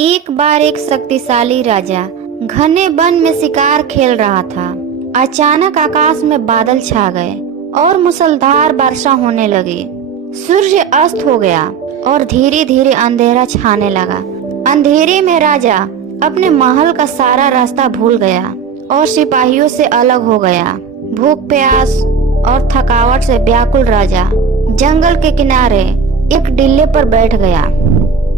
एक बार एक शक्तिशाली राजा घने वन में शिकार खेल रहा था। अचानक आकाश में बादल छा गए और मूसलाधार वर्षा होने लगी। सूर्य अस्त हो गया और धीरे धीरे अंधेरा छाने लगा। अंधेरे में राजा अपने महल का सारा रास्ता भूल गया और सिपाहियों से अलग हो गया। भूख प्यास और थकावट से व्याकुल राजा जंगल के किनारे एक टिल्ले पर बैठ गया।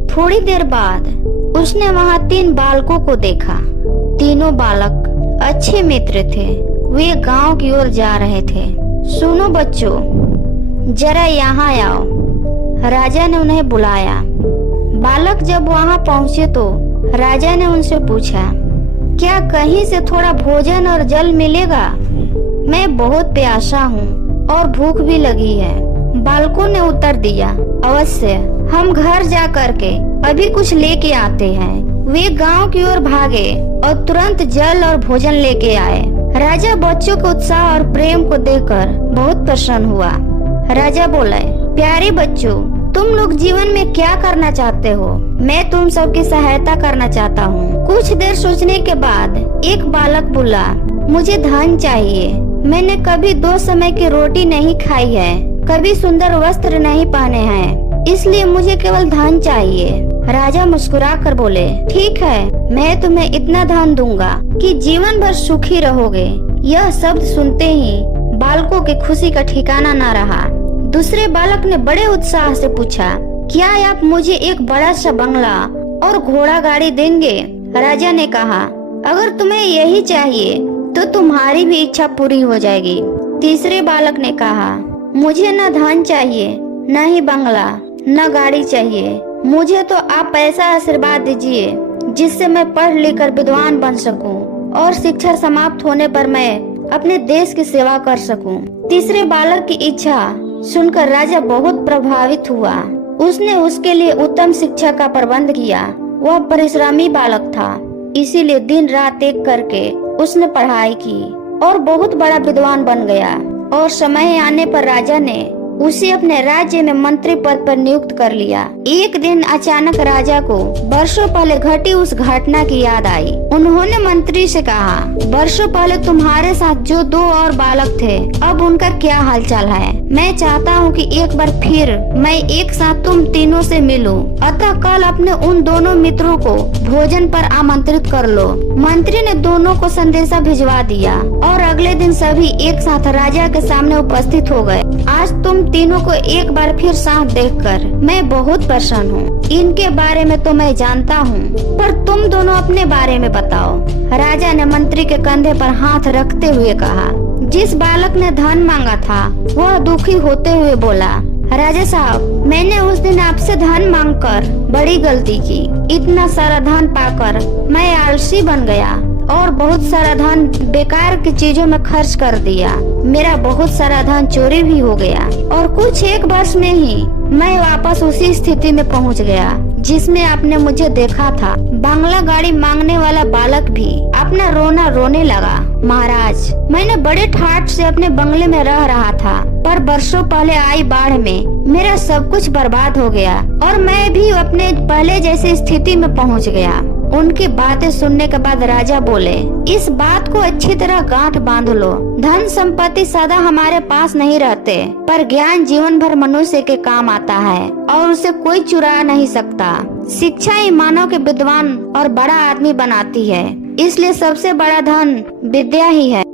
थोड़ी देर बाद उसने वहां 3 बालकों को देखा। तीनों बालक अच्छे मित्र थे। वे गांव की ओर जा रहे थे। सुनो बच्चों, जरा यहाँ आओ, राजा ने उन्हें बुलाया। बालक जब वहां पहुंचे तो राजा ने उनसे पूछा, क्या कहीं से थोड़ा भोजन और जल मिलेगा? मैं बहुत प्यासा हूँ और भूख भी लगी है। बालकों ने उत्तर दिया, अवश्य, हम घर जा करके अभी कुछ लेके आते हैं। वे गांव की ओर भागे और तुरंत जल और भोजन लेके आए। राजा बच्चों के उत्साह और प्रेम को देखकर बहुत प्रसन्न हुआ। राजा बोले, प्यारे बच्चों, तुम लोग जीवन में क्या करना चाहते हो? मैं तुम सबकी सहायता करना चाहता हूँ। कुछ देर सोचने के बाद एक बालक बोला, मुझे धन चाहिए। मैंने कभी 2 समय की रोटी नहीं खाई है, कभी सुंदर वस्त्र नहीं पहने हैं, इसलिए मुझे केवल धन चाहिए। राजा मुस्कुरा कर बोले, ठीक है, मैं तुम्हें इतना धन दूंगा कि जीवन भर सुखी रहोगे। यह शब्द सुनते ही बालकों की खुशी का ठिकाना न रहा। दूसरे बालक ने बड़े उत्साह से पूछा, क्या आप मुझे एक बड़ा सा बंगला और घोड़ा गाड़ी देंगे? राजा ने कहा, अगर तुम्हें यही चाहिए तो तुम्हारी भी इच्छा पूरी हो जाएगी। तीसरे बालक ने कहा, मुझे न धन चाहिए, न ही बंगला, न गाड़ी चाहिए। मुझे तो आप ऐसा आशीर्वाद दीजिए जिससे मैं पढ़ लिख कर विद्वान बन सकूं और शिक्षा समाप्त होने पर मैं अपने देश की सेवा कर सकूं। तीसरे बालक की इच्छा सुनकर राजा बहुत प्रभावित हुआ। उसने उसके लिए उत्तम शिक्षा का प्रबंध किया। वह परिश्रमी बालक था, इसीलिए दिन रात एक करके उसने पढ़ाई की और बहुत बड़ा विद्वान बन गया। और समय आने पर राजा ने उसे अपने राज्य में मंत्री पद पर नियुक्त कर लिया। एक दिन अचानक राजा को वर्षों पहले घटी उस घटना की याद आई। उन्होंने मंत्री से कहा, वर्षों पहले तुम्हारे साथ जो 2 और बालक थे, अब उनका क्या हालचाल है? मैं चाहता हूँ कि एक बार फिर मैं एक साथ तुम तीनों से मिलूं। अतः कल अपने उन दोनों मित्रों को भोजन पर आमंत्रित कर लो। मंत्री ने दोनों को संदेशा भिजवा दिया और अगले दिन सभी एक साथ राजा के सामने उपस्थित हो गए। आज तुम तीनों को एक बार फिर साथ देखकर मैं बहुत प्रसन्न हूँ। इनके बारे में तो मैं जानता हूँ, पर तुम दोनों अपने बारे में बताओ। राजा ने मंत्री के कंधे पर हाथ रखते हुए कहा। जिस बालक ने धन मांगा था वह दुखी होते हुए बोला, राजा साहब, मैंने उस दिन आपसे धन मांगकर बड़ी गलती की। इतना सारा धन पाकर मैं आलसी बन गया और बहुत सारा धन बेकार की चीजों में खर्च कर दिया। मेरा बहुत सारा धन चोरी भी हो गया और कुछ 1 वर्ष में ही मैं वापस उसी स्थिति में पहुंच गया जिसमें आपने मुझे देखा था। बंगला गाड़ी मांगने वाला बालक भी अपना रोना रोने लगा। महाराज, मैंने बड़े ठाठ से अपने बंगले में रह रहा था, पर वर्षों पहले आई बाढ़ में मेरा सब कुछ बर्बाद हो गया और मैं भी अपने पहले जैसी स्थिति में पहुंच गया। उनकी बातें सुनने के बाद राजा बोले, इस बात को अच्छी तरह गांठ बांध लो। धन संपत्ति सदा हमारे पास नहीं रहते, पर ज्ञान जीवन भर मनुष्य के काम आता है और उसे कोई चुरा नहीं सकता। शिक्षा ही मानव के विद्वान और बड़ा आदमी बनाती है, इसलिए सबसे बड़ा धन विद्या ही है।